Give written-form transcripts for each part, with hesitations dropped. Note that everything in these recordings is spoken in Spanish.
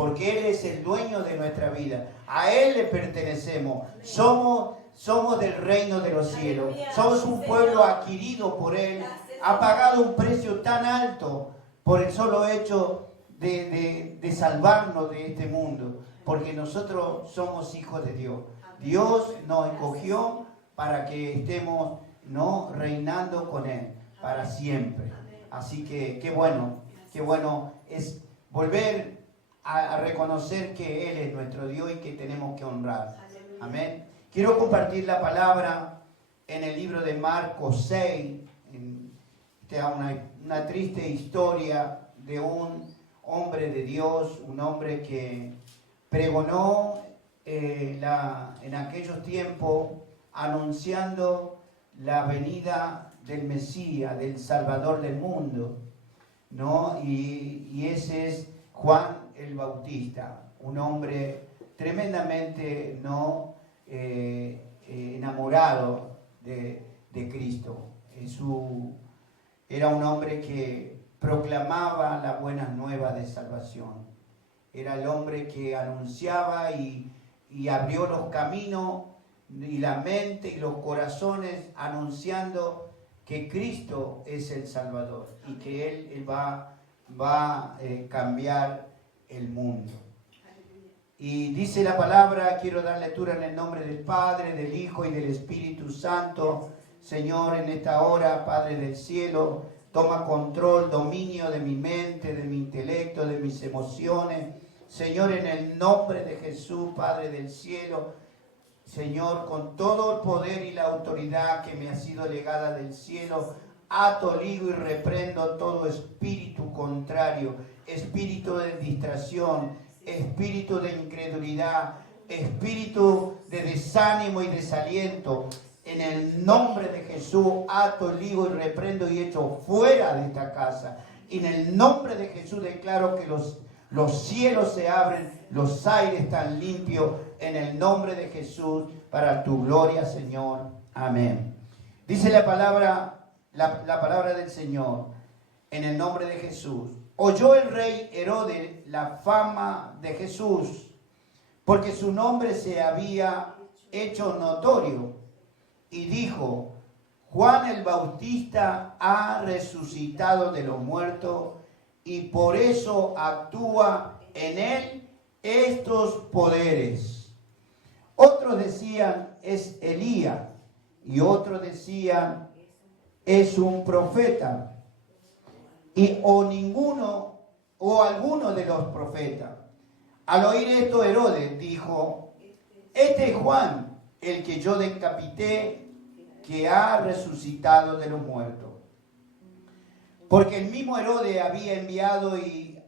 porque Él es el dueño de nuestra vida. A Él le pertenecemos. Somos del reino de los cielos. Somos un pueblo adquirido por Él. Ha pagado un precio tan alto por el solo hecho de salvarnos de este mundo, porque nosotros somos hijos de Dios. Dios nos escogió para que estemos reinando con Él para siempre. Así que qué bueno es volver a reconocer que Él es nuestro Dios y que tenemos que honrar. Amén. Quiero compartir la palabra en el libro de Marcos 6, una triste historia de un hombre de Dios, un hombre que pregonó en aquellos tiempos anunciando la venida del Mesías, del Salvador del mundo, ¿no? Y ese es Juan el Bautista, un hombre tremendamente enamorado de Cristo. Era un hombre que proclamaba las buenas nuevas de salvación. Era el hombre que anunciaba y abrió los caminos y la mente y los corazones anunciando que Cristo es el Salvador y que Él va a cambiar el mundo. Y dice la palabra, quiero dar lectura en el nombre del Padre, del Hijo y del Espíritu Santo. Señor, en esta hora, Padre del cielo, toma control, dominio de mi mente, de mi intelecto, de mis emociones. Señor, en el nombre de Jesús, Padre del cielo, Señor, con todo el poder y la autoridad que me ha sido legada del cielo, ato, ligo y reprendo todo espíritu contrario, espíritu de distracción, espíritu de incredulidad, espíritu de desánimo y desaliento. En el nombre de Jesús, ato, ligo y reprendo y echo fuera de esta casa. En el nombre de Jesús declaro que los cielos se abren, los aires están limpios. En el nombre de Jesús, para tu gloria, Señor. Amén. Dice la palabra del Señor, en el nombre de Jesús. Oyó el rey Herodes la fama de Jesús, porque su nombre se había hecho notorio. Y dijo, Juan el Bautista ha resucitado de los muertos y por eso actúa en él estos poderes. Otros decían, es Elías, y otros decían, es un profeta, o alguno de los profetas. Al oír esto, Herodes dijo, este es Juan, el que yo decapité, que ha resucitado de los muertos. Porque el mismo Herodes había enviado y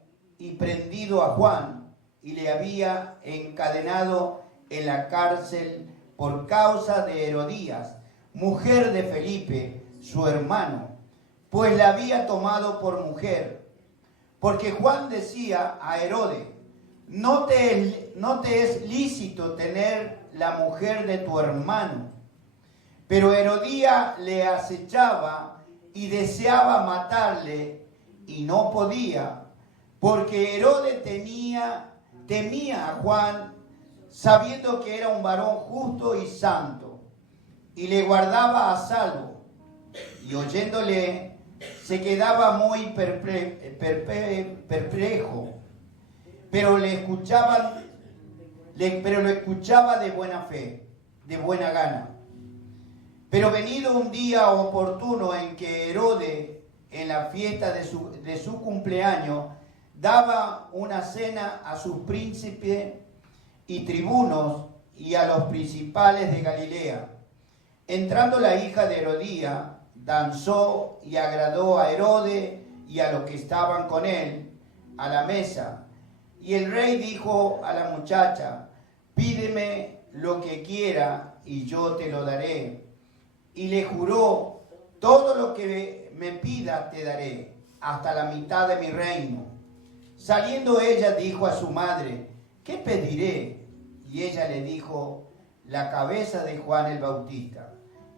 prendido a Juan, y le había encadenado en la cárcel por causa de Herodías, mujer de Felipe, su hermano, pues la había tomado por mujer. Porque Juan decía a Herodes, no te es lícito tener la mujer de tu hermano. Pero Herodías le acechaba y deseaba matarle, y no podía, porque Herodes temía a Juan, sabiendo que era un varón justo y santo, y le guardaba a salvo. Y oyéndole, se quedaba muy perplejo, pero lo escuchaba de buena fe, de buena gana. Pero venido un día oportuno en que Herodes, en la fiesta de su cumpleaños, daba una cena a sus príncipes y tribunos y a los principales de Galilea. Entrando la hija de Herodías, danzó y agradó a Herodes y a los que estaban con él a la mesa. Y el rey dijo a la muchacha, pídeme lo que quiera y yo te lo daré. Y le juró, todo lo que me pida te daré, hasta la mitad de mi reino. Saliendo ella dijo a su madre, ¿qué pediré? Y ella le dijo, la cabeza de Juan el Bautista.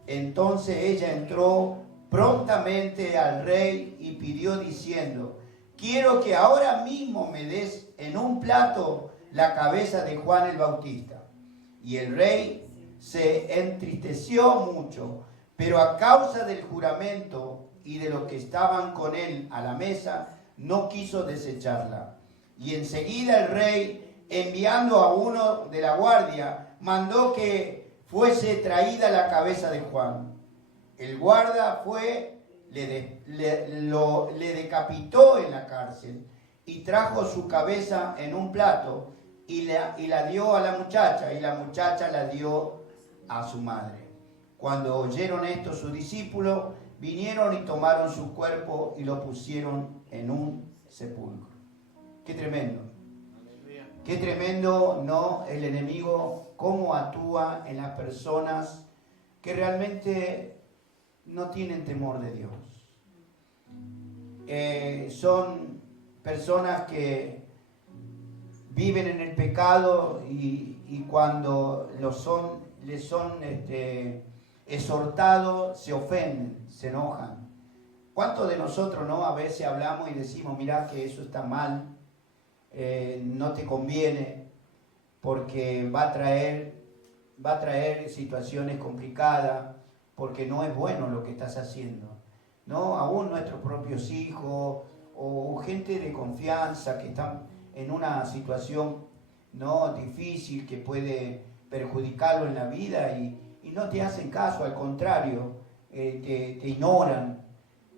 Entonces ella entró prontamente al rey y pidió diciendo, quiero que ahora mismo me des en un plato la cabeza de Juan el Bautista. Y el rey se entristeció mucho, pero a causa del juramento y de los que estaban con él a la mesa, no quiso desecharla. Y enseguida el rey, enviando a uno de la guardia, mandó que fuese traída la cabeza de Juan. El guarda fue, le decapitó en la cárcel y trajo su cabeza en un plato y la dio a la muchacha, y la muchacha la dio a su madre. Cuando oyeron esto sus discípulos, vinieron y tomaron su cuerpo y lo pusieron en un sepulcro. Qué tremendo. Qué tremendo, ¿no? El enemigo, cómo actúa en las personas que realmente no tienen temor de Dios. Son personas que viven en el pecado y cuando les son exhortados, se ofenden, se enojan. ¿Cuántos de nosotros, no, a veces hablamos y decimos, mirá que eso está mal, no te conviene, porque va a traer situaciones complicadas, porque no es bueno lo que estás haciendo, ¿no? Aún nuestros propios hijos o gente de confianza que están en una situación, ¿no?, difícil, que puede perjudicarlo en la vida y no te hacen caso, al contrario, te ignoran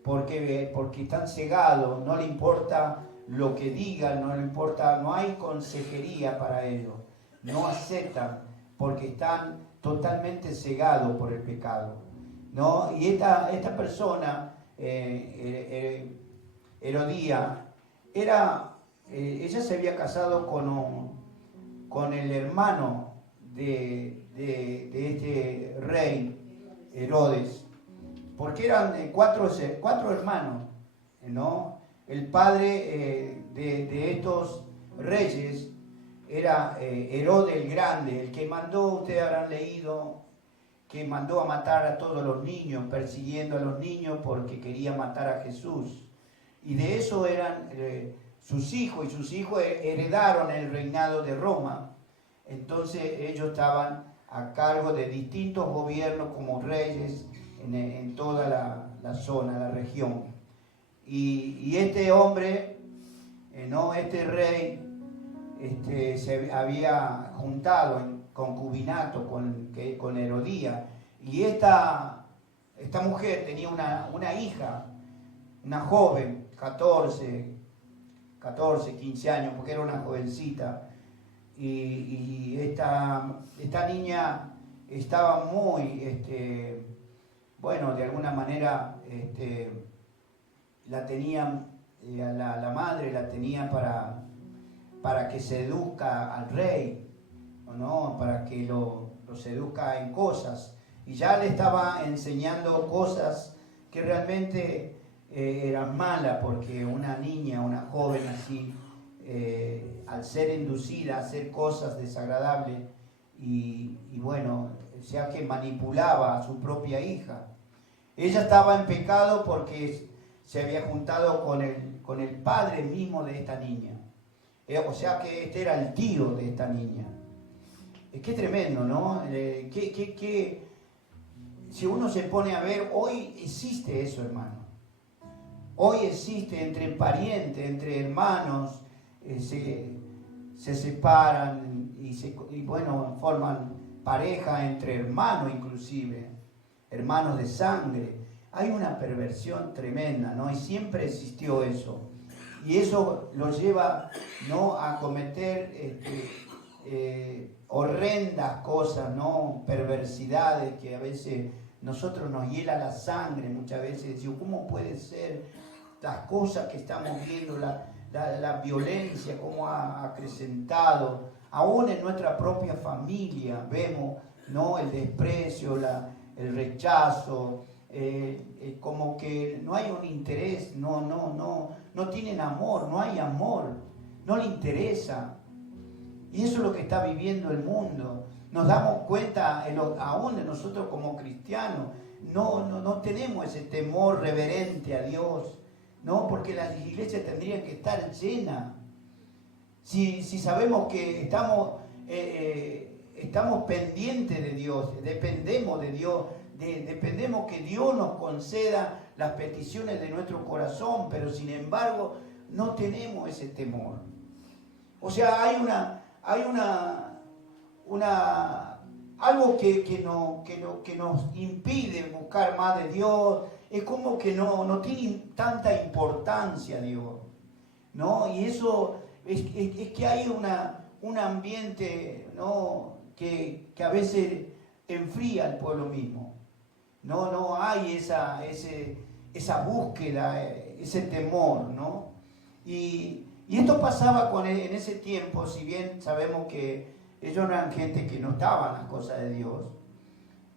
porque están cegados, no le importa lo que digan, no le importa, no hay consejería para ellos, no aceptan porque están totalmente cegados por el pecado, ¿no? Y esta persona, Herodías, ella se había casado con el hermano de este rey, Herodes, porque eran cuatro hermanos, ¿no? El padre de estos reyes era Herodes el Grande, el que mandó, ustedes habrán leído, que mandó a matar a todos los niños, persiguiendo a los niños porque quería matar a Jesús. Y de eso eran sus hijos, y sus hijos heredaron el reinado de Roma. Entonces ellos estaban a cargo de distintos gobiernos como reyes en toda la zona, la región. Y este hombre, este rey, se había juntado en concubinato con Herodías. Y esta mujer tenía una hija, una joven, 14, 15 años, porque era una jovencita. Y esta niña estaba muy, bueno, de alguna manera la tenía, la madre la tenía para que seduzca al rey, ¿no? Para que lo seduzca en cosas. Y ya le estaba enseñando cosas que realmente eran malas, porque una niña, una joven así, al ser inducida a hacer cosas desagradables y bueno, o sea que manipulaba a su propia hija. Ella estaba en pecado porque se había juntado con el padre mismo de esta niña. O sea que este era el tío de esta niña. Qué tremendo, ¿no? Si uno se pone a ver, hoy existe eso, hermano. Hoy existe entre parientes, entre hermanos, se separan y bueno, forman pareja entre hermanos inclusive, hermanos de sangre. Hay una perversión tremenda, ¿no? Y siempre existió eso. Y eso los lleva, ¿no?, a cometer horrendas cosas, ¿no?, perversidades que a veces nosotros nos hiela la sangre. Muchas veces decimos, ¿cómo puede ser las cosas que estamos viendo, la violencia, cómo ha acrecentado? Aún en nuestra propia familia vemos, ¿no?, el desprecio, el rechazo, como que no hay un interés, no tienen amor, no hay amor, no le interesa. Y eso es lo que está viviendo el mundo. Nos damos cuenta, aún de nosotros como cristianos, no tenemos ese temor reverente a Dios, ¿no? Porque las iglesias tendrían que estar llenas. si sabemos que estamos pendientes de Dios, dependemos de Dios, dependemos que Dios nos conceda las peticiones de nuestro corazón, pero sin embargo no tenemos ese temor. O sea, hay algo que nos impide buscar más de Dios. Es como que no tiene tanta importancia Dios, ¿no? Y eso es que hay un ambiente, ¿no? que a veces enfría al pueblo mismo. No hay esa búsqueda, ese temor, ¿no? Y esto pasaba en ese tiempo, si bien sabemos que ellos eran gente que no estaban en las cosas de Dios,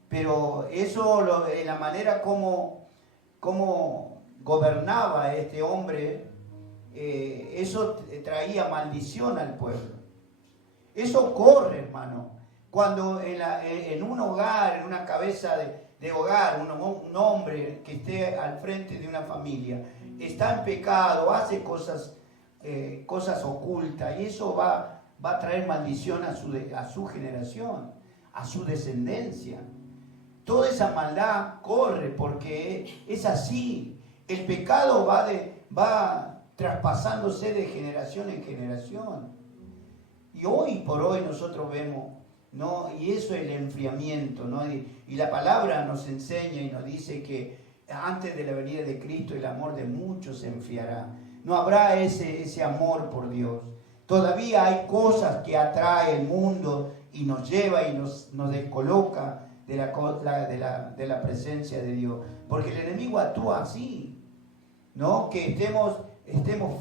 pero eso, la manera como gobernaba este hombre, eso traía maldición al pueblo. Eso corre, hermano. Cuando en un hogar, en una cabeza de hogar, un hombre que esté al frente de una familia, está en pecado, hace cosas ocultas, y eso va a traer maldición a su generación, a su descendencia. Toda esa maldad corre porque es así. El pecado va traspasándose de generación en generación. Y hoy por hoy nosotros vemos, ¿no? Y eso es el enfriamiento, ¿no? Y la palabra nos enseña y nos dice que antes de la venida de Cristo el amor de muchos se enfriará. No habrá ese amor por Dios. Todavía hay cosas que atrae el mundo y nos lleva y nos descoloca de la presencia de Dios. Porque el enemigo actúa así, ¿no? Que estemos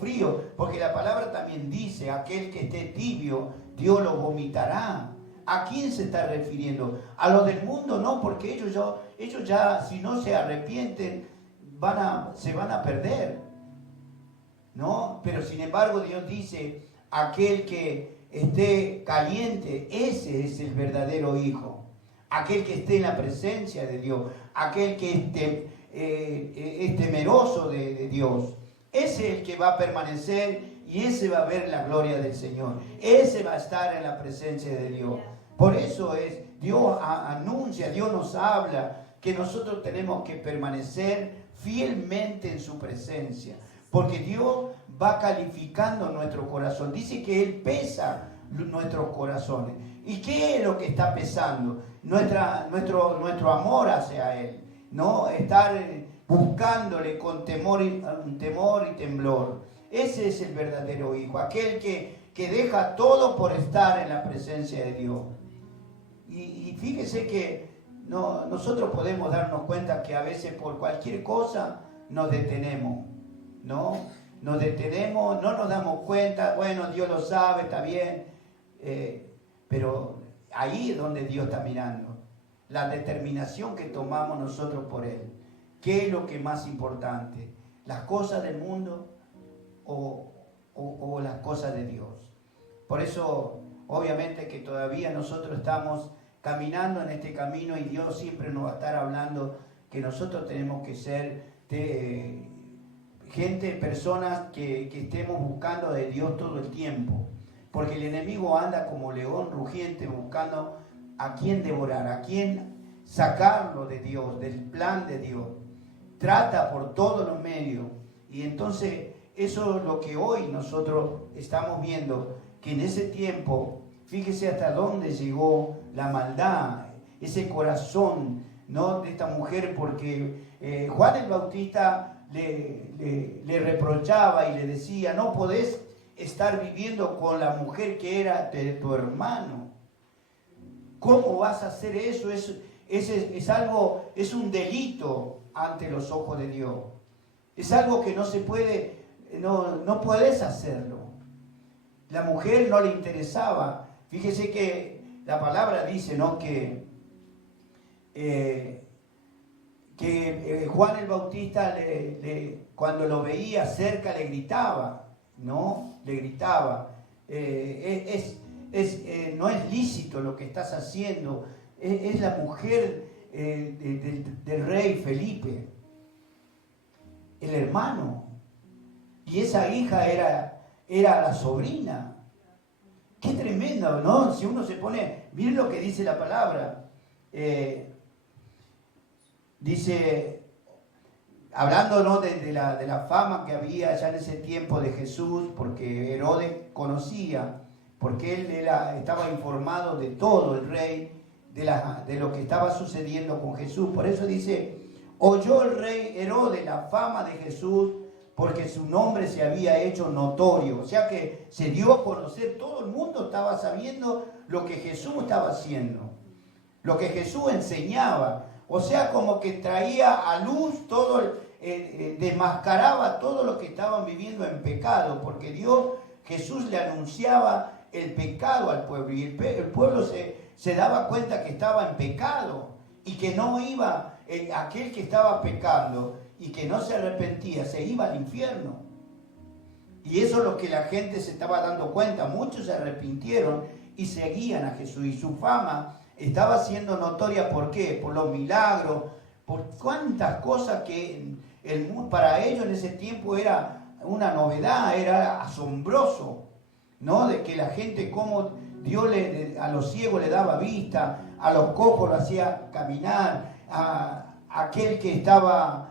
fríos. Porque la palabra también dice, aquel que esté tibio, Dios lo vomitará. ¿A quién se está refiriendo? A los del mundo, no, porque ellos ya si no se arrepienten, se van a perder, ¿no? Pero sin embargo Dios dice, aquel que esté caliente, ese es el verdadero hijo. Aquel que esté en la presencia de Dios, aquel que es temeroso de Dios, ese es el que va a permanecer y ese va a ver la gloria del Señor. Ese va a estar en la presencia de Dios. Por eso Dios anuncia, Dios nos habla que nosotros tenemos que permanecer fielmente en su presencia. Porque Dios va calificando nuestro corazón. Dice que Él pesa nuestros corazones. ¿Y qué es lo que está pesando? Nuestro amor hacia Él, ¿no? Estar buscándole con temor y temblor. Ese es el verdadero hijo, aquel que deja todo por estar en la presencia de Dios. Y fíjese que nosotros podemos darnos cuenta que a veces por cualquier cosa nos detenemos, ¿no? Nos detenemos, no nos damos cuenta, bueno, Dios lo sabe, está bien, pero ahí es donde Dios está mirando, la determinación que tomamos nosotros por Él. ¿Qué es lo que es más importante? ¿Las cosas del mundo o las cosas de Dios? Por eso, obviamente que todavía nosotros estamos caminando en este camino y Dios siempre nos va a estar hablando que nosotros tenemos que ser personas que estemos buscando de Dios todo el tiempo. Porque el enemigo anda como león rugiente buscando a quién devorar, a quién sacarlo de Dios, del plan de Dios. Trata por todos los medios. Y entonces eso es lo que hoy nosotros estamos viendo, que en ese tiempo, fíjese hasta dónde llegó la maldad, ese corazón, ¿no?, de esta mujer, porque Juan el Bautista le reprochaba y le decía, no podés estar viviendo con la mujer que era de tu hermano. ¿Cómo vas a hacer eso? Es un delito ante los ojos de Dios. Es algo que no se puede, no puedes hacerlo. La mujer no le interesaba. Fíjese que la palabra dice, ¿no?, que Juan el Bautista cuando lo veía cerca le gritaba, ¿no? Le gritaba, no es lícito lo que estás haciendo, es la mujer del rey Felipe, el hermano, y esa hija era la sobrina, tremendo, ¿no? Si uno se pone, miren lo que dice la palabra. Dice, hablando, ¿no?, de la fama que había ya en ese tiempo de Jesús, porque Herodes conocía, porque él estaba informado de todo, el rey, de lo que estaba sucediendo con Jesús. Por eso dice, oyó el rey Herodes la fama de Jesús, porque su nombre se había hecho notorio. O sea que se dio a conocer, todo el mundo estaba sabiendo lo que Jesús estaba haciendo, lo que Jesús enseñaba. O sea, como que traía a luz todo, desmascaraba todo lo que estaban viviendo en pecado, porque Jesús le anunciaba el pecado al pueblo, y el pueblo se daba cuenta que estaba en pecado, y que no iba, aquel que estaba pecando y que no se arrepentía, se iba al infierno. Y eso es lo que la gente se estaba dando cuenta. Muchos se arrepintieron y seguían a Jesús, y su fama estaba siendo notoria. ¿Por qué? Por los milagros, por cuántas cosas que para ellos en ese tiempo era una novedad, era asombroso, ¿no? De que la gente, como Dios a los ciegos le daba vista, a los cojos lo hacía caminar, a aquel que estaba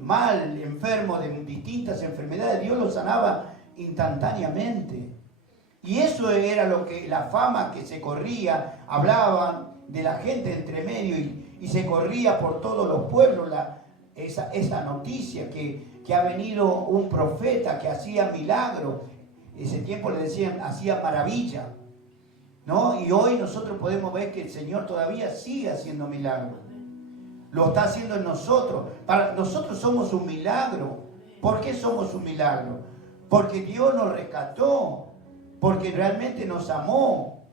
mal, enfermo de distintas enfermedades, Dios lo sanaba instantáneamente. Y eso era la fama que se corría. Hablaban de la gente entre medio, y se corría por todos los pueblos esa noticia que ha venido un profeta que hacía milagros. Ese tiempo le decían, hacía maravilla, ¿no? Y hoy nosotros podemos ver que el Señor todavía sigue haciendo milagros. Lo está haciendo en nosotros. Para nosotros somos un milagro. ¿Por qué somos un milagro? Porque Dios nos rescató, porque realmente nos amó.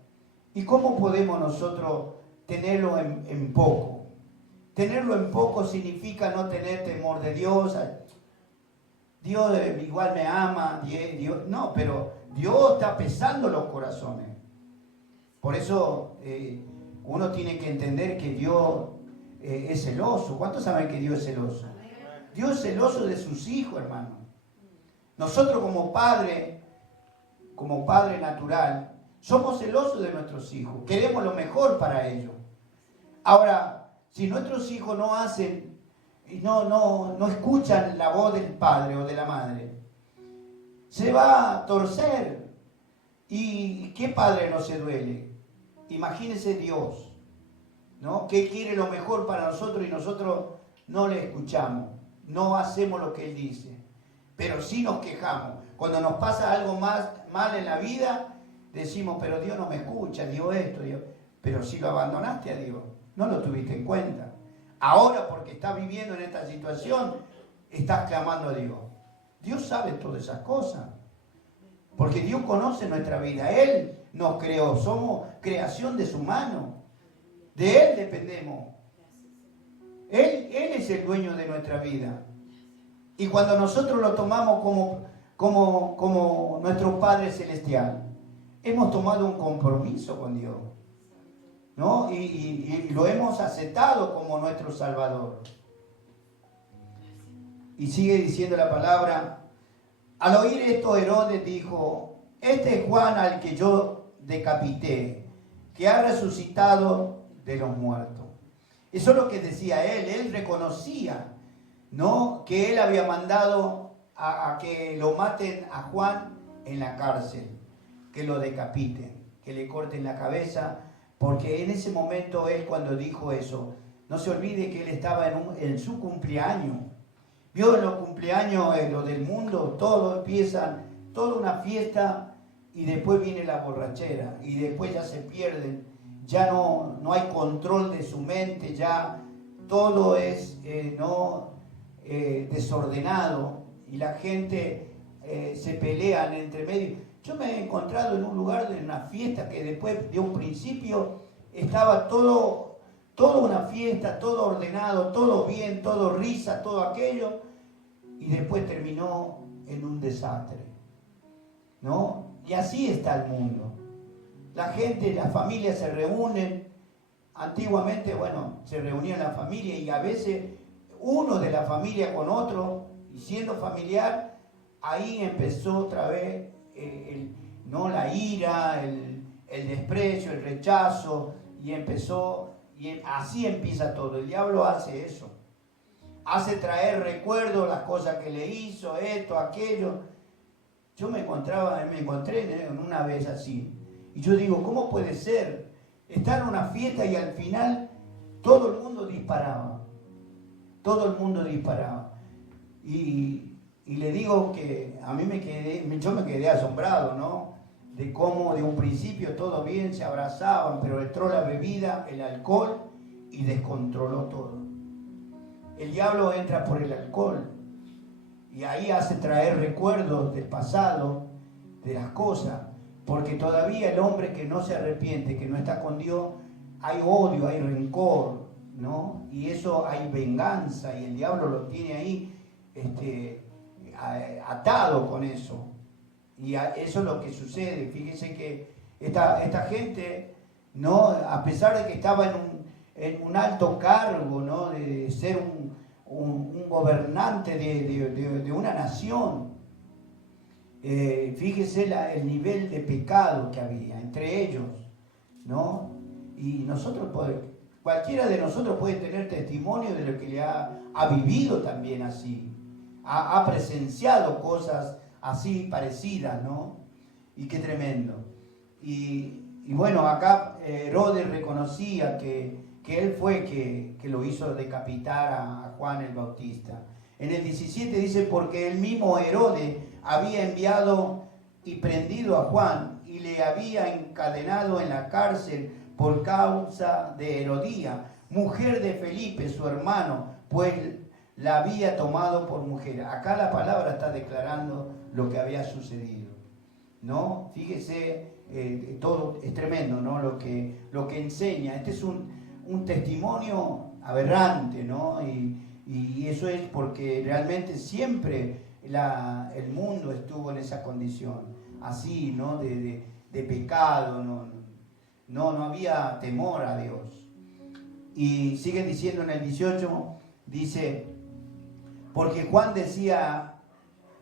¿Y cómo podemos nosotros tenerlo en poco? Tenerlo en poco significa no tener temor de Dios. Dios igual me ama, Dios, no, pero Dios está pesando los corazones. Por eso uno tiene que entender que Dios es celoso. ¿Cuántos saben que Dios es celoso? Dios es celoso de sus hijos, hermano. Nosotros como padre natural, somos celosos de nuestros hijos. Queremos lo mejor para ellos. Ahora, si nuestros hijos no hacen y no escuchan la voz del padre o de la madre, se va a torcer. ¿Y qué padre no se duele? Imagínese Dios, ¿no? Que quiere lo mejor para nosotros y nosotros no le escuchamos, no hacemos lo que Él dice, pero sí nos quejamos. Cuando nos pasa algo mal en la vida, decimos, pero Dios no me escucha, Dios esto, Dios. Pero si lo abandonaste a Dios, no lo tuviste en cuenta. Ahora, porque estás viviendo en esta situación, estás clamando a Dios. Dios sabe todas esas cosas, porque Dios conoce nuestra vida. Él nos creó, somos creación de su mano. De Él dependemos. Él es el dueño de nuestra vida. Y cuando nosotros lo tomamos como nuestro Padre Celestial, hemos tomado un compromiso con Dios, ¿no? Y lo hemos aceptado como nuestro Salvador. Y sigue diciendo la palabra. Al oír esto, Herodes dijo, este es Juan al que yo decapité, que ha resucitado de los muertos. Eso es lo que decía él reconocía, ¿no?, que él había mandado a que lo maten a Juan en la cárcel, que lo decapiten, que le corten la cabeza, porque en ese momento él, cuando dijo eso, no se olvide que él estaba en su cumpleaños. Vio en los cumpleaños, lo del mundo, todo empiezan, toda una fiesta, y después viene la borrachera, y después ya se pierden, ya no hay control de su mente, ya todo es desordenado, y la gente se pelean entre medio. Yo me he encontrado en un lugar de una fiesta que después de un principio estaba toda una fiesta, todo ordenado, todo bien, todo risa, todo aquello, y después terminó en un desastre, ¿no? Y así está el mundo. La gente, las familias se reúnen. Antiguamente, se reunía la familia, y a veces uno de la familia con otro, y siendo familiar, ahí empezó otra vez la la ira, el desprecio, el rechazo, y así empieza todo. El diablo hace eso. Hace traer recuerdos, las cosas que le hizo, esto, aquello. Yo me encontré en una vez así. Y yo digo, ¿cómo puede ser? Estar en una fiesta y al final todo el mundo disparaba. Todo el mundo disparaba. Y le digo que a mí yo me quedé asombrado, ¿no? De cómo de un principio todo bien, se abrazaban, pero entró la bebida, el alcohol y descontroló todo. El diablo entra por el alcohol y ahí hace traer recuerdos del pasado, de las cosas, porque todavía el hombre que no se arrepiente, que no está con Dios, hay odio, hay rencor, ¿no? Y eso hay venganza y el diablo lo tiene ahí atado con eso. Y eso es lo que sucede. Fíjense que esta gente, ¿no? A pesar de que estaba en un alto cargo, ¿no? De ser un gobernante de una nación, fíjese el nivel de pecado que había entre ellos, ¿no? Y cualquiera de nosotros puede tener testimonio de lo que le ha vivido también así, ha presenciado cosas así parecidas, ¿no? Y qué tremendo. Y bueno, acá Herodes reconocía que él fue que lo hizo decapitar a Juan el Bautista. En el 17 dice, porque el mismo Herodes había enviado y prendido a Juan y le había encadenado en la cárcel por causa de Herodía, mujer de Felipe, su hermano, pues la había tomado por mujer. Acá la palabra está declarando lo que había sucedido, ¿no? Fíjese, todo es tremendo, ¿no? Lo que enseña. Este es un testimonio aberrante, ¿no? Y eso es porque realmente siempre el mundo estuvo en esa condición, así, ¿no? De pecado, no había temor a Dios. Y sigue diciendo en el 18, dice, porque Juan decía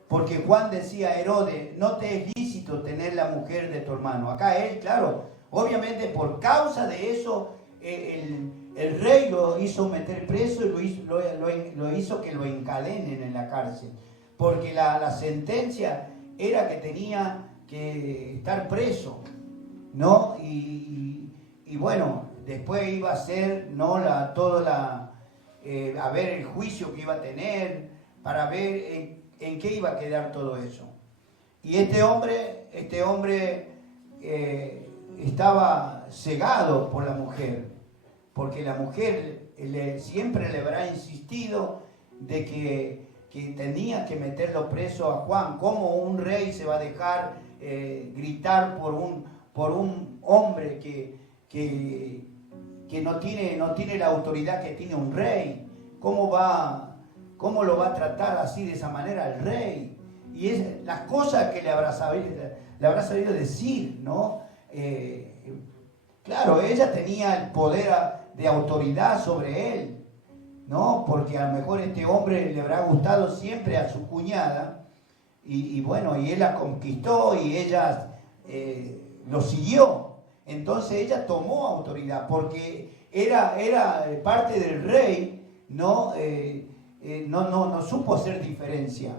a Herodes, no te es lícito tener la mujer de tu hermano. Acá él, claro, obviamente por causa de eso, el rey lo hizo meter preso y lo hizo que lo encadenen en la cárcel. Porque la sentencia era que tenía que estar preso, ¿no? Y bueno, después iba a ser, ¿no? A ver el juicio que iba a tener, para ver en qué iba a quedar todo eso. Y este hombre estaba cegado por la mujer, porque la mujer siempre le habrá insistido de que tenía que meterlo preso a Juan. ¿Cómo un rey se va a dejar gritar por un hombre que no tiene la autoridad que tiene un rey? ¿Cómo lo va a tratar así, de esa manera, el rey? Y es las cosas que le habrá sabido decir, ¿no? Claro, ella tenía el poder de autoridad sobre él, ¿no? Porque a lo mejor este hombre le habrá gustado siempre a su cuñada, y bueno, y él la conquistó y ella lo siguió. Entonces ella tomó autoridad, porque era parte del rey, ¿no? No supo hacer diferencia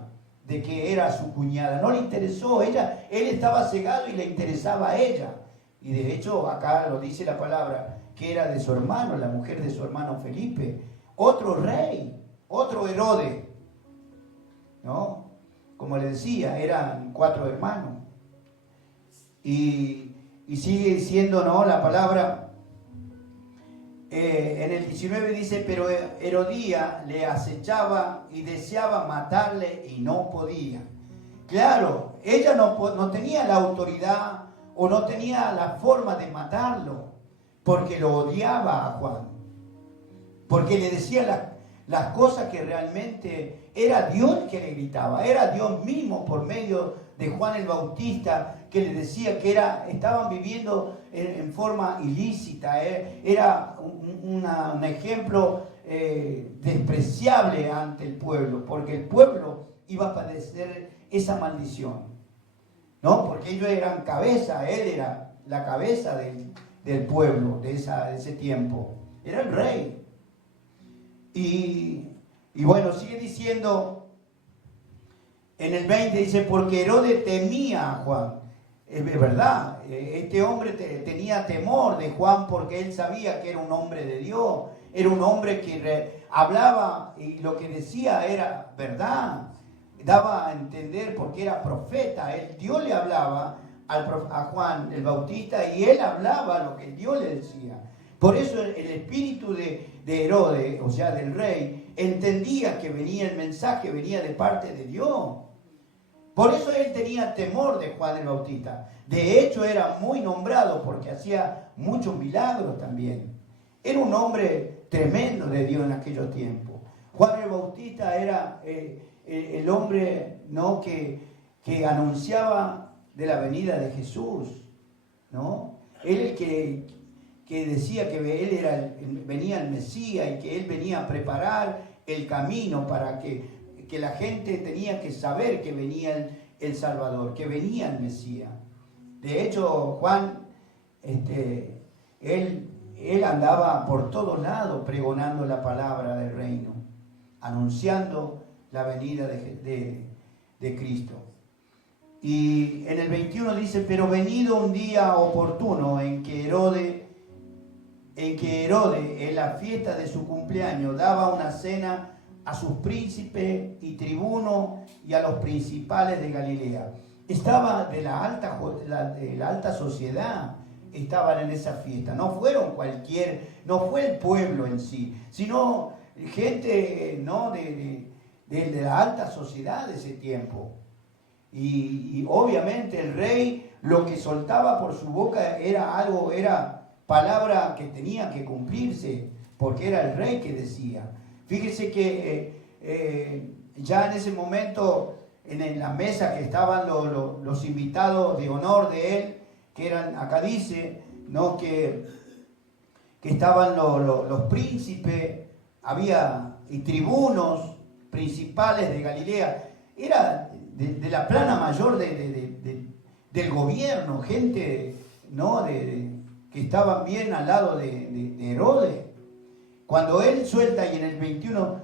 de que era su cuñada, no le interesó. Él estaba cegado y le interesaba a ella. Y de hecho acá lo dice la palabra, que era de su hermano, la mujer de su hermano Felipe, otro rey, otro Herodes, ¿no? Como le decía, eran 4 hermanos. Y sigue diciendo, ¿no? La palabra, en el 19 dice, pero Herodía le acechaba y deseaba matarle y no podía. Claro, ella no tenía la autoridad o no tenía la forma de matarlo, porque lo odiaba a Juan, porque le decía las cosas que realmente era Dios que le gritaba, era Dios mismo por medio de Juan el Bautista, que le decía que estaban viviendo en forma ilícita, era un ejemplo despreciable ante el pueblo, porque el pueblo iba a padecer esa maldición, ¿no? Porque ellos eran cabeza, él era la cabeza del pueblo de ese tiempo. Era el rey. Y bueno, sigue diciendo, en el 20 dice, porque Herodes temía a Juan. Es verdad, este hombre tenía temor de Juan porque él sabía que era un hombre de Dios, era un hombre que hablaba y lo que decía era verdad, daba a entender porque era profeta. Dios le hablaba a Juan el Bautista y él hablaba lo que Dios le decía. Por eso el espíritu de Herodes, o sea del rey, entendía que venía el mensaje, venía de parte de Dios. Por eso él tenía temor de Juan el Bautista. De hecho, era muy nombrado porque hacía muchos milagros también. Era un hombre tremendo de Dios en aquellos tiempos. Juan el Bautista era el hombre, ¿no?, que anunciaba de la venida de Jesús, ¿no? Él el que decía que él venía el Mesías y que él venía a preparar el camino para que la gente tenía que saber que venía el Salvador, que venía el Mesías. De hecho, Juan, él andaba por todos lados pregonando la palabra del reino, anunciando la venida de Cristo. Y en el 21 dice, pero venido un día oportuno en que Herodes, en la fiesta de su cumpleaños, daba una cena a sus príncipes y tribunos y a los principales de Galilea. Estaba de la alta sociedad, estaban en esa fiesta. No fue el pueblo en sí, sino gente, ¿no?, de la alta sociedad de ese tiempo. Y obviamente el rey lo que soltaba por su boca era palabra que tenía que cumplirse, porque era el rey que decía. Fíjese que ya en ese momento, en la mesa que estaban los invitados de honor de él, que eran, acá dice, ¿no?, que estaban los príncipes, había y tribunos principales de Galilea, era de la plana mayor del gobierno, gente, ¿no?, que estaban bien al lado de Herodes. Cuando él suelta, y en el 21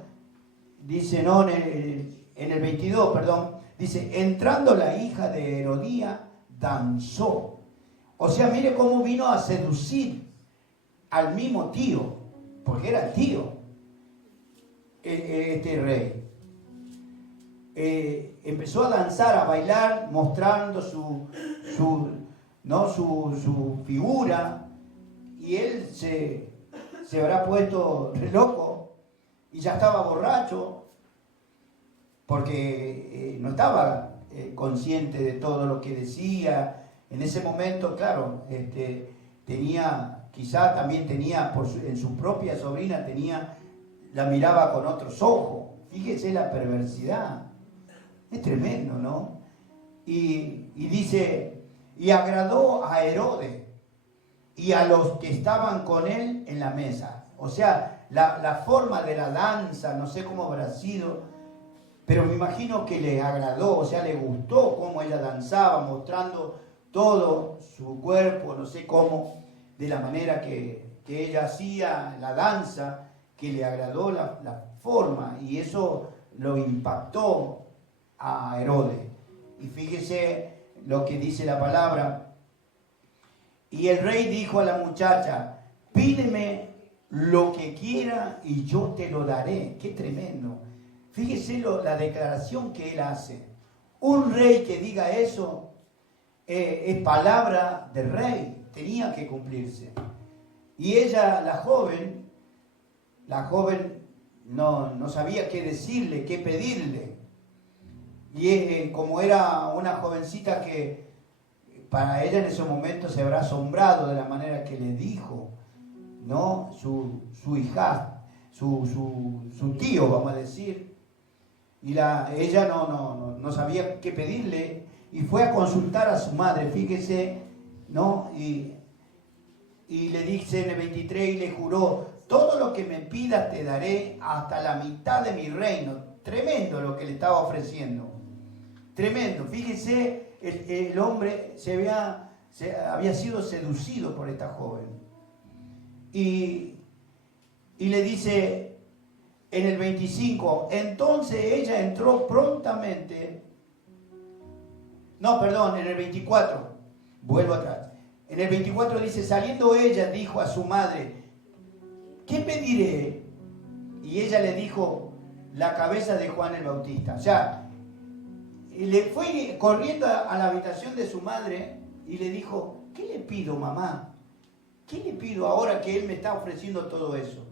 dice, no, en el 22, perdón, dice, entrando la hija de Herodía, danzó. O sea, mire cómo vino a seducir al mismo tío, porque era el tío, este rey. Empezó a danzar, a bailar, mostrando su figura, y él se habrá puesto re loco y ya estaba borracho porque no estaba consciente de todo lo que decía. En ese momento, claro, quizá también tenía, en su propia sobrina, la miraba con otros ojos. Fíjese la perversidad. Es tremendo, ¿no? Y dice, y agradó a Herodes y a los que estaban con él en la mesa. O sea, la forma de la danza, no sé cómo habrá sido, pero me imagino que le agradó, o sea, le gustó cómo ella danzaba, mostrando todo su cuerpo, no sé cómo, de la manera que ella hacía la danza, que le agradó la forma, y eso lo impactó a Herodes. Y fíjese lo que dice la palabra. Y el rey dijo a la muchacha, pídeme lo que quiera y yo te lo daré. Qué tremendo. Fíjese la declaración que él hace. Un rey que diga eso es palabra de rey, tenía que cumplirse. Y ella, la joven no sabía qué decirle, qué pedirle. Y como era una jovencita que para ella en ese momento se habrá asombrado de la manera que le dijo, ¿no?, su hija, su tío, vamos a decir. Y ella no sabía qué pedirle y fue a consultar a su madre, fíjese, ¿no? Y le dice en el 23, y le juró, todo lo que me pidas te daré hasta la mitad de mi reino. Tremendo lo que le estaba ofreciendo. Tremendo. Fíjese el hombre había sido seducido por esta joven. Y le dice en el 25, entonces ella entró prontamente. No, perdón, en el 24, vuelvo atrás. En el 24 dice, saliendo ella dijo a su madre, ¿qué pediré? Y ella le dijo, la cabeza de Juan el Bautista. O sea, le fue corriendo a la habitación de su madre y le dijo, ¿qué le pido, mamá? ¿Qué le pido ahora que él me está ofreciendo todo eso?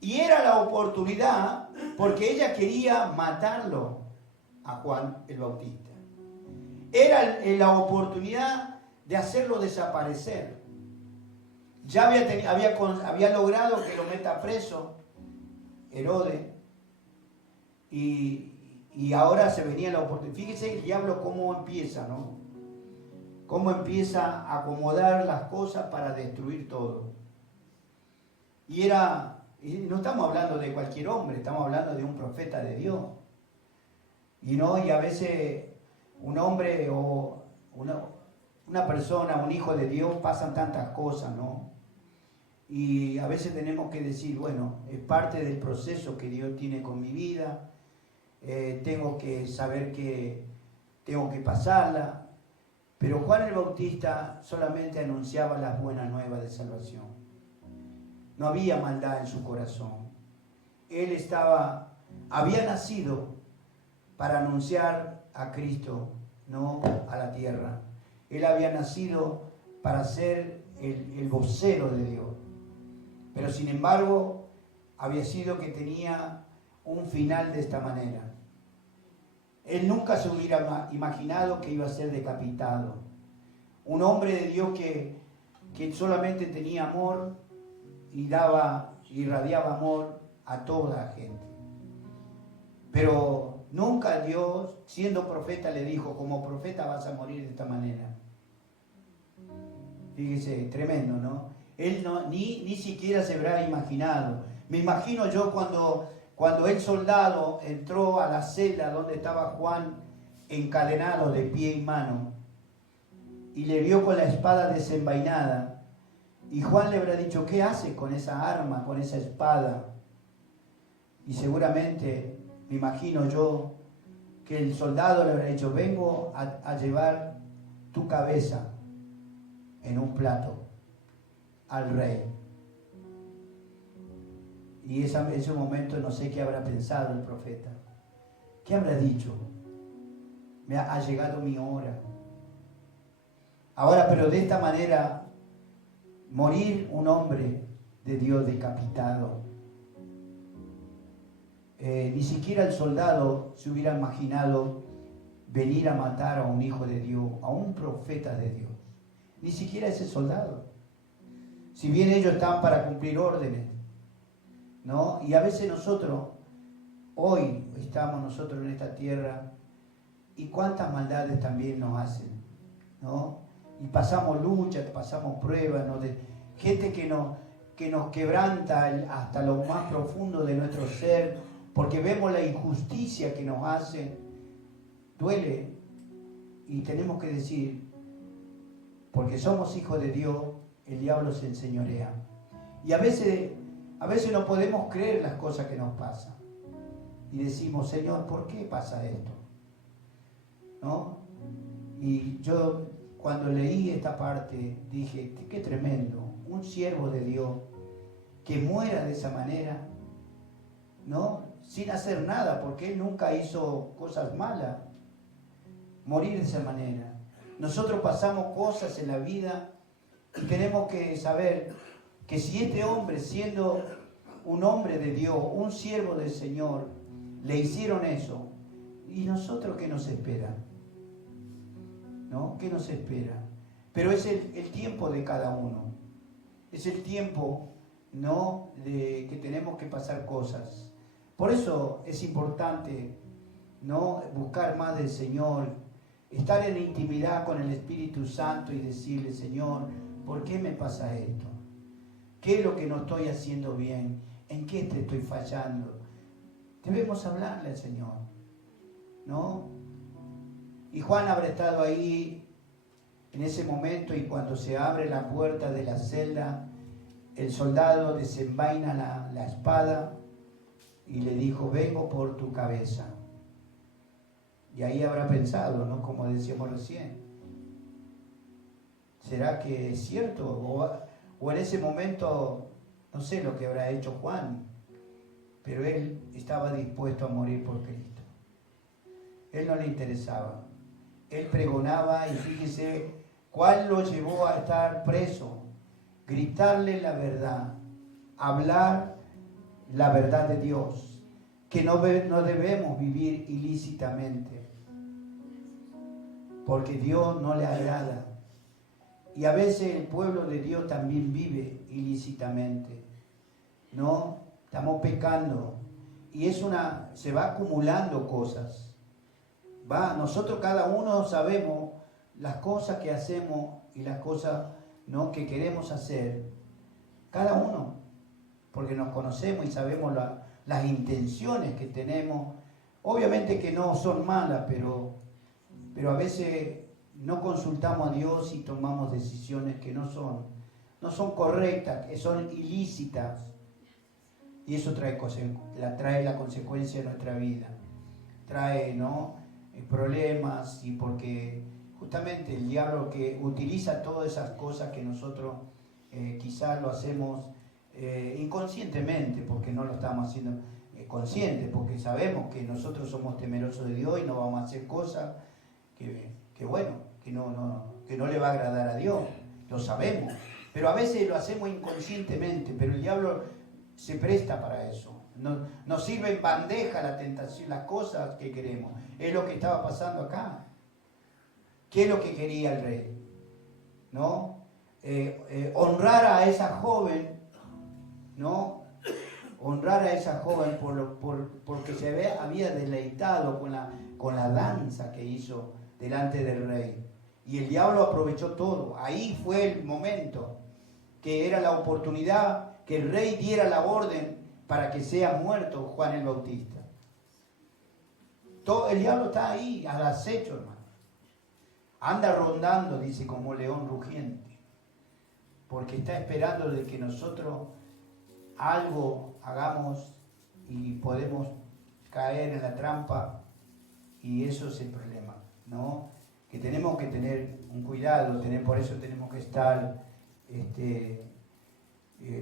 Y era la oportunidad porque ella quería matarlo a Juan el Bautista. Era la oportunidad de hacerlo desaparecer. Ya había logrado que lo meta preso Herodes y ahora se venía la oportunidad. Fíjese el diablo cómo empieza, ¿no? Cómo empieza a acomodar las cosas para destruir todo. Y no estamos hablando de cualquier hombre, estamos hablando de un profeta de Dios. Y a veces un hombre o una persona, un hijo de Dios, pasan tantas cosas, ¿no? Y a veces tenemos que decir, bueno, es parte del proceso que Dios tiene con mi vida, tengo que saber que tengo que pasarla. Pero Juan el Bautista solamente anunciaba las buenas nuevas de salvación. No había maldad en su corazón. Él había nacido para anunciar a Cristo, no a la tierra. Él había nacido para ser el vocero de Dios. Pero sin embargo, había sido que tenía un final de esta manera. Él nunca se hubiera imaginado que iba a ser decapitado. Un hombre de Dios que solamente tenía amor y irradiaba amor a toda la gente. Pero nunca Dios, siendo profeta, le dijo, como profeta vas a morir de esta manera. Fíjese, tremendo, ¿no? Él ni siquiera se habrá imaginado. Me imagino yo cuando el soldado entró a la celda donde estaba Juan encadenado de pie y mano y le vio con la espada desenvainada, y Juan le habrá dicho, ¿qué hace con esa arma, con esa espada? Y seguramente, me imagino yo, que el soldado le habrá dicho, vengo a llevar tu cabeza en un plato al rey. Y ese momento no sé qué habrá pensado el profeta. ¿Qué habrá dicho? Ha llegado mi hora. Ahora, pero de esta manera, morir un hombre de Dios decapitado. Ni siquiera el soldado se hubiera imaginado venir a matar a un hijo de Dios, a un profeta de Dios. Ni siquiera ese soldado. Si bien ellos están para cumplir órdenes, ¿no? Y a veces hoy estamos nosotros en esta tierra, y cuántas maldades también nos hacen, ¿no? Y pasamos luchas, pasamos pruebas, ¿no? Gente que nos quebranta hasta lo más profundo de nuestro ser, porque vemos la injusticia que nos hacen, duele, y tenemos que decir, porque somos hijos de Dios, el diablo se enseñorea. Y a veces no podemos creer las cosas que nos pasan. Y decimos, Señor, ¿por qué pasa esto? ¿No? Y yo cuando leí esta parte dije, qué tremendo, un siervo de Dios que muera de esa manera, ¿no? Sin hacer nada, porque él nunca hizo cosas malas. Morir de esa manera. Nosotros pasamos cosas en la vida y tenemos que saber que si este hombre, siendo un hombre de Dios, un siervo del Señor, le hicieron eso, ¿y nosotros qué nos espera? ¿No? ¿Qué nos espera? Pero es el tiempo de cada uno. Es el tiempo, ¿no?, de que tenemos que pasar cosas. Por eso es importante, ¿no?, buscar más del Señor, estar en intimidad con el Espíritu Santo y decirle, Señor, ¿por qué me pasa esto? ¿Qué es lo que no estoy haciendo bien? ¿En qué te estoy fallando? Debemos hablarle al Señor, ¿no? Y Juan habrá estado ahí en ese momento, y cuando se abre la puerta de la celda, el soldado desenvaina la espada y le dijo: vengo por tu cabeza. Y ahí habrá pensado, ¿no? Como decíamos recién, ¿será que es cierto? O en ese momento, no sé lo que habrá hecho Juan, pero él estaba dispuesto a morir por Cristo. Él no le interesaba. Él pregonaba, y fíjese cuál lo llevó a estar preso: gritarle la verdad, hablar la verdad de Dios, que no debemos vivir ilícitamente, porque Dios no le agrada. Y a veces el pueblo de Dios también vive ilícitamente, ¿no? Estamos pecando, y se va acumulando cosas. Nosotros cada uno sabemos las cosas que hacemos y las cosas, ¿no?, que queremos hacer. Cada uno, porque nos conocemos y sabemos las intenciones que tenemos. Obviamente que no son malas, pero a veces no consultamos a Dios y tomamos decisiones que no son correctas, que son ilícitas. Y eso trae la consecuencia de nuestra vida. Trae, ¿no?, problemas, y porque justamente el diablo que utiliza todas esas cosas que nosotros quizás lo hacemos inconscientemente, porque no lo estamos haciendo consciente, porque sabemos que nosotros somos temerosos de Dios y no vamos a hacer cosas que no le va a agradar a Dios, lo sabemos, pero a veces lo hacemos inconscientemente, pero el diablo se presta para eso. Nos sirve en bandeja la tentación, las cosas que queremos. Es lo que estaba pasando acá. ¿Qué es lo que quería el rey? ¿No? Honrar a esa joven, ¿no? Honrar a esa joven porque se había deleitado con la danza que hizo delante del rey. Y el diablo aprovechó todo. Ahí fue el momento, que era la oportunidad que el rey diera la orden para que sea muerto Juan el Bautista. El diablo está ahí, al acecho, hermano. Anda rondando, dice, como león rugiente, porque está esperando de que nosotros algo hagamos y podemos caer en la trampa, y eso es el problema, ¿no? Que tenemos que tener un cuidado, por eso tenemos que estar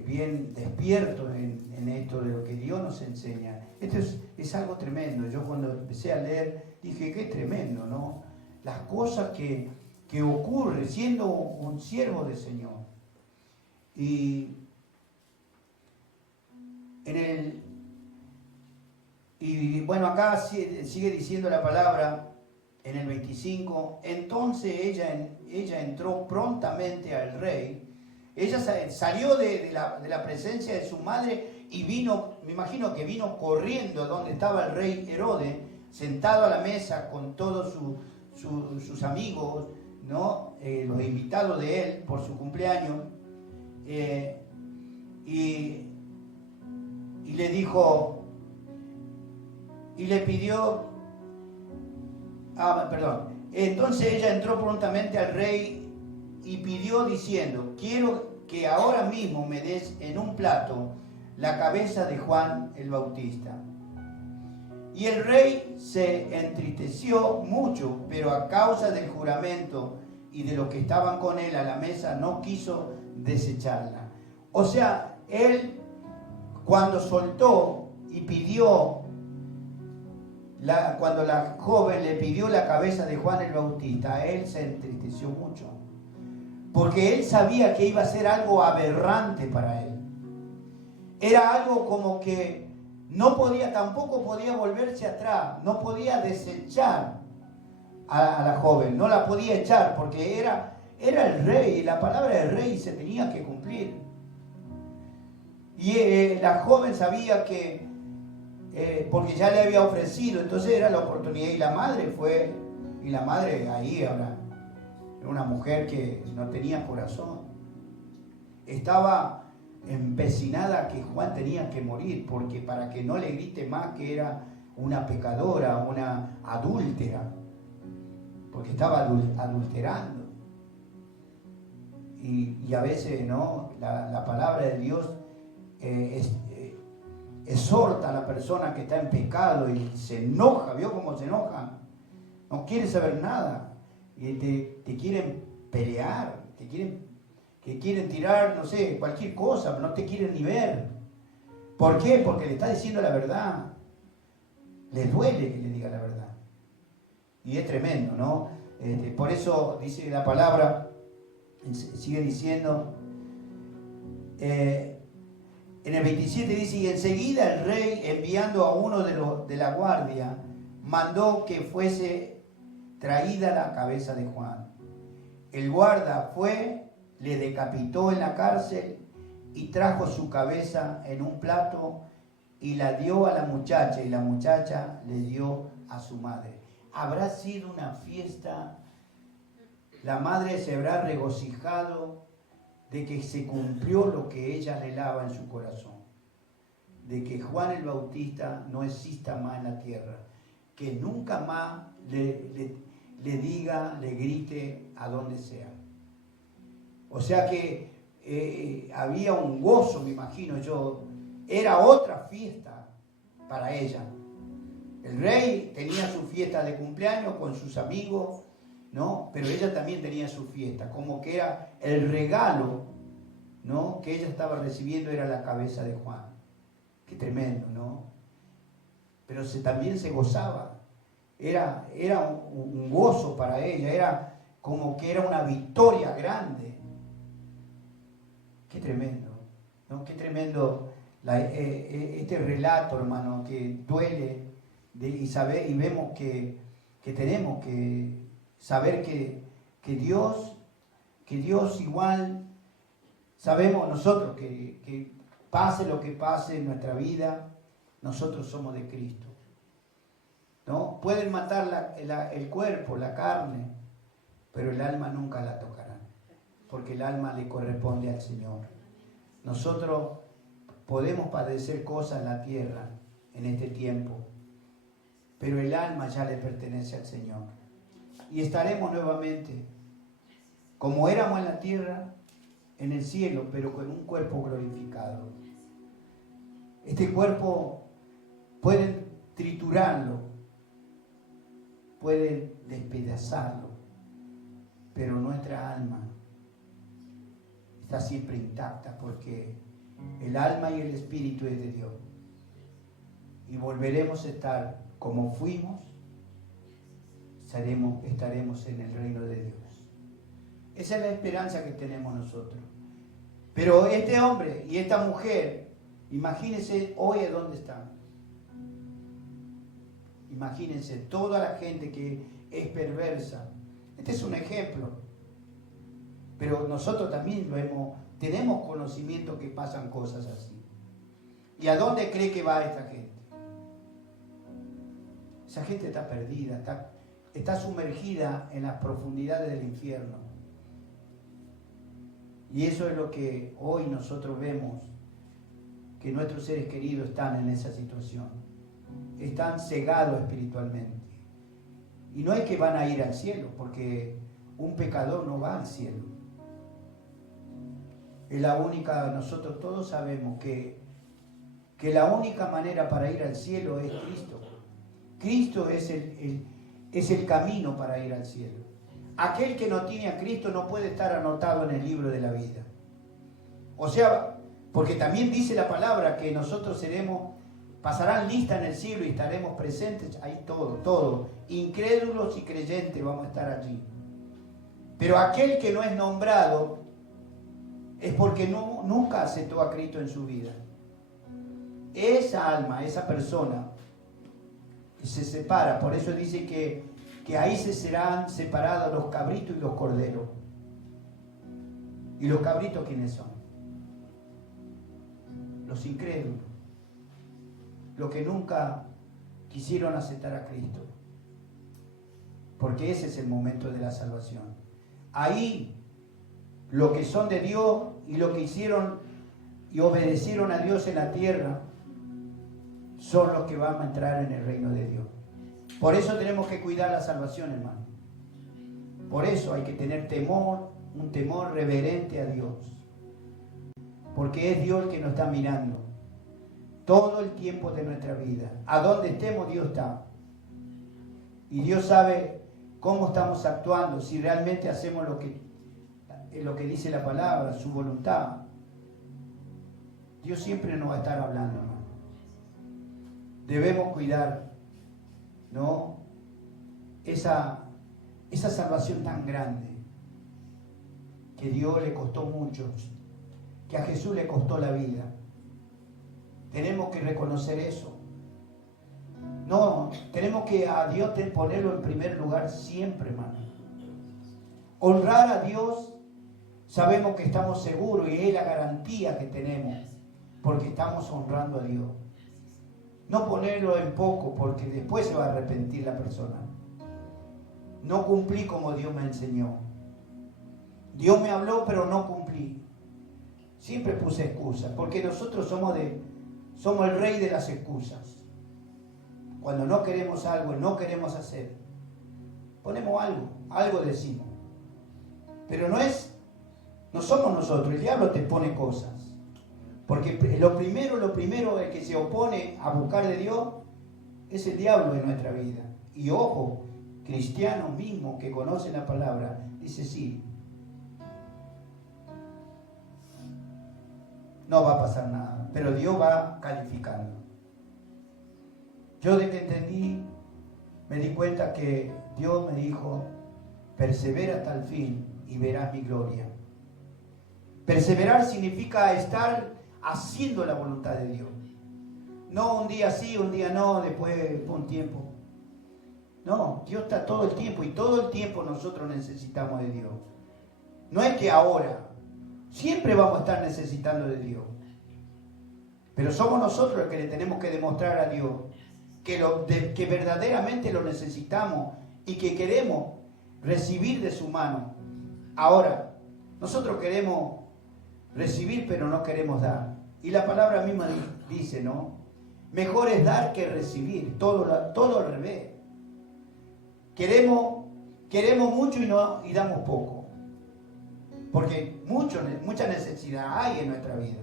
bien despiertos en esto de lo que Dios nos enseña. Esto es algo tremendo. Yo cuando empecé a leer dije: qué tremendo, ¿no? Las cosas que ocurren siendo un siervo del Señor. Y bueno, acá sigue diciendo la palabra en el 25: entonces ella entró prontamente al rey. Ella salió de la presencia de su madre y vino, me imagino que vino corriendo a donde estaba el rey Herodes, sentado a la mesa con todos sus amigos, ¿no? Los invitados de él por su cumpleaños. Y le dijo, y le pidió, entonces ella entró prontamente al rey y pidió diciendo: quiero que ahora mismo me des en un plato la cabeza de Juan el Bautista. Y el rey se entristeció mucho, pero a causa del juramento y de los que estaban con él a la mesa, no quiso desecharla. O sea, él, cuando soltó y pidió, cuando la joven le pidió la cabeza de Juan el Bautista, él se entristeció mucho, porque él sabía que iba a ser algo aberrante para él. Era algo como que tampoco podía volverse atrás, no podía desechar a la joven, no la podía echar, porque era el rey, y la palabra del rey se tenía que cumplir. Y la joven sabía que, porque ya le había ofrecido, entonces era la oportunidad, y la madre ahí ahora, era una mujer que no tenía corazón, estaba empecinada que Juan tenía que morir, porque para que no le grite más que era una pecadora, una adúltera, porque estaba adulterando. Y a veces, ¿no? La palabra de Dios exhorta a la persona que está en pecado y se enoja. ¿Vio cómo se enoja? No quiere saber nada. Y te quieren pelear, te quieren tirar, no sé, cualquier cosa, pero no te quieren ni ver. ¿Por qué? Porque le está diciendo la verdad. Les duele que le diga la verdad. Y es tremendo, ¿no? Por eso dice la palabra, sigue diciendo, en el 27 dice, y enseguida el rey, enviando a uno de la guardia, mandó que fuese traída la cabeza de Juan. El guarda fue, le decapitó en la cárcel y trajo su cabeza en un plato y la dio a la muchacha, y la muchacha le dio a su madre. Habrá sido una fiesta, la madre se habrá regocijado de que se cumplió lo que ella anhelaba en su corazón, de que Juan el Bautista no exista más en la tierra, que nunca más le diga, le grite a donde sea. O sea que había un gozo, me imagino yo, era otra fiesta para ella. El rey tenía su fiesta de cumpleaños con sus amigos, ¿no? Pero ella también tenía su fiesta, como que era el regalo, ¿no? Que ella estaba recibiendo era la cabeza de Juan. Qué tremendo, ¿no? Pero también se gozaba. Era un gozo para ella, era como que era una victoria grande. Qué tremendo, ¿no? Qué tremendo este relato, hermano, que duele y vemos que tenemos que saber que Dios igual, sabemos nosotros que pase lo que pase en nuestra vida, nosotros somos de Cristo, ¿no? Pueden matar el cuerpo, la carne, pero el alma nunca la tocarán, porque el alma le corresponde al Señor. Nosotros podemos padecer cosas en la tierra en este tiempo, pero el alma ya le pertenece al Señor. Y estaremos nuevamente, como éramos en la tierra, en el cielo, pero con un cuerpo glorificado. Este cuerpo pueden triturarlo, pueden despedazarlo, pero nuestra alma está siempre intacta, porque el alma y el espíritu es de Dios. Y volveremos a estar como fuimos, estaremos en el reino de Dios. Esa es la esperanza que tenemos nosotros. Pero este hombre y esta mujer, imagínense hoy a dónde están. Imagínense toda la gente que es perversa. Este es un ejemplo. Pero nosotros también tenemos conocimiento que pasan cosas así. ¿Y a dónde cree que va esta gente? Esa gente está perdida, está sumergida en las profundidades del infierno. Y eso es lo que hoy nosotros vemos, que nuestros seres queridos están en esa situación. Están cegados espiritualmente. Y no es que van a ir al cielo, porque un pecador no va al cielo. Es la única, nosotros todos sabemos que la única manera para ir al cielo es Cristo. Cristo es el camino para ir al cielo. Aquel que no tiene a Cristo no puede estar anotado en el libro de la vida. O sea, porque también dice la palabra que nosotros pasarán lista en el cielo y estaremos presentes ahí todo. Incrédulos y creyentes vamos a estar allí. Pero aquel que no es nombrado es porque nunca aceptó a Cristo en su vida. Esa alma, esa persona, se separa. Por eso dice que ahí se serán separados los cabritos y los corderos. ¿Y los cabritos quiénes son? Los incrédulos, los que nunca quisieron aceptar a Cristo, porque ese es el momento de la salvación. Ahí los que son de Dios y los que hicieron y obedecieron a Dios en la tierra son los que van a entrar en el reino de Dios. Por eso tenemos que cuidar la salvación, hermano. Por eso hay que tener temor, un temor reverente a Dios. Porque es Dios el que nos está mirando todo el tiempo de nuestra vida. A donde estemos, Dios está. Y Dios sabe cómo estamos actuando, si realmente hacemos lo que dice la palabra, su voluntad. Dios siempre nos va a estar hablando, hermano. Debemos cuidar, ¿no? Esa salvación tan grande que Dios le costó mucho, que a Jesús le costó la vida. Tenemos que reconocer eso. No, tenemos que a Dios ponerlo en primer lugar siempre, hermano. Honrar a Dios, sabemos que estamos seguros y es la garantía que tenemos, porque estamos honrando a Dios. No ponerlo en poco, porque después se va a arrepentir la persona. No cumplí como Dios me enseñó. Dios me habló, pero no cumplí. Siempre puse excusas, porque nosotros somos el rey de las excusas. Cuando no queremos algo, no queremos hacer, ponemos algo decimos. Pero no somos nosotros, el diablo te pone cosas. Porque lo primero, el que se opone a buscar de Dios, es el diablo en nuestra vida. Y ojo, cristianos mismos que conocen la palabra, dice sí, no va a pasar nada, pero Dios va calificando. Yo de que entendí, me di cuenta que Dios me dijo, persevera hasta el fin y verás mi gloria. Perseverar significa estar haciendo la voluntad de Dios. No un día sí, un día no, después un tiempo. No, Dios está todo el tiempo y todo el tiempo nosotros necesitamos de Dios. No es que ahora, siempre vamos a estar necesitando de Dios. Pero somos nosotros los que le tenemos que demostrar a Dios que verdaderamente lo necesitamos y que queremos recibir de su mano. Ahora, nosotros queremos recibir, pero no queremos dar. Y la palabra misma dice, ¿no? Mejor es dar que recibir, todo al revés. Queremos mucho y damos poco. Porque mucha necesidad hay en nuestra vida.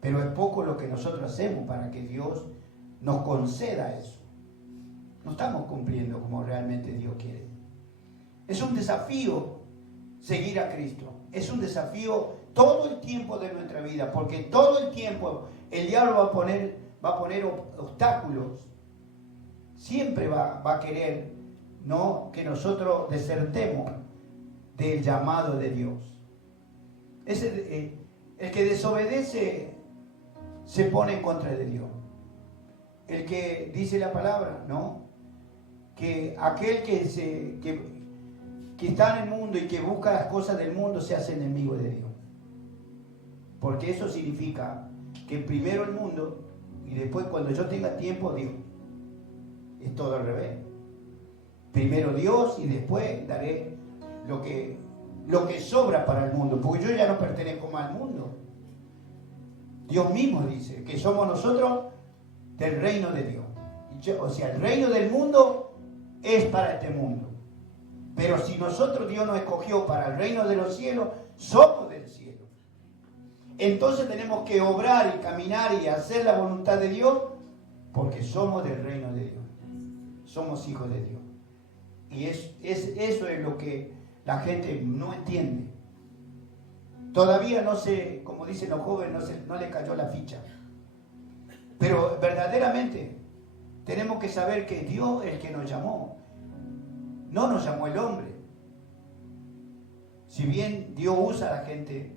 Pero es poco lo que nosotros hacemos para que Dios nos conceda eso. No estamos cumpliendo como realmente Dios quiere. Es un desafío seguir a Cristo. Es un desafío todo el tiempo de nuestra vida, porque todo el tiempo el diablo va a poner obstáculos. Siempre va a querer, ¿no?, que nosotros desertemos del llamado de Dios. El que desobedece se pone en contra de Dios. El que dice la palabra, ¿no?, que aquel que está en el mundo y que busca las cosas del mundo se hace enemigo de Dios. Porque eso significa que primero el mundo y después cuando yo tenga tiempo Dios. Es todo al revés. Primero Dios y después daré lo que sobra para el mundo, porque yo ya no pertenezco más al mundo. Dios mismo dice que somos nosotros del reino de Dios. O sea, el reino del mundo es para este mundo. Pero si nosotros, Dios nos escogió para el reino de los cielos, somos del cielo. Entonces tenemos que obrar y caminar y hacer la voluntad de Dios, porque somos del reino de Dios. Somos hijos de Dios. Y eso es lo que la gente no entiende. Todavía no sé, como dicen los jóvenes, no le cayó la ficha. Pero verdaderamente tenemos que saber que Dios es el que nos llamó. No nos llamó el hombre. Si bien Dios usa a la gente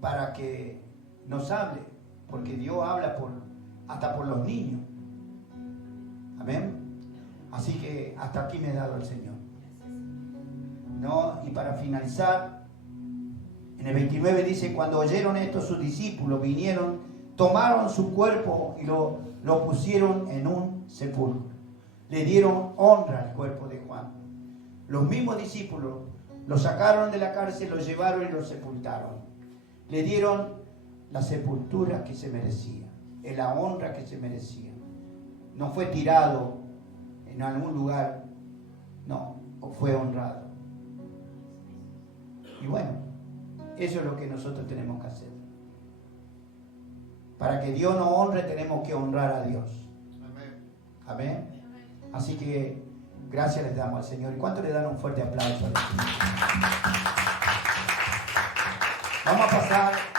para que nos hable, porque Dios habla hasta por los niños. Amén. Así que hasta aquí me ha dado el Señor. ¿No? Y para finalizar, en el 29 dice, cuando oyeron esto sus discípulos vinieron, tomaron su cuerpo y lo pusieron en un sepulcro. Le dieron honra al cuerpo de Juan. Los mismos discípulos lo sacaron de la cárcel, lo llevaron y lo sepultaron. Le dieron la sepultura que se merecía, la honra que se merecía. No fue tirado en algún lugar, no, fue honrado. Y bueno, eso es lo que nosotros tenemos que hacer. Para que Dios nos honre, tenemos que honrar a Dios. Amén. Así que gracias les damos al Señor. ¿Y cuánto le dan un fuerte aplauso al Señor? Vamos a pasar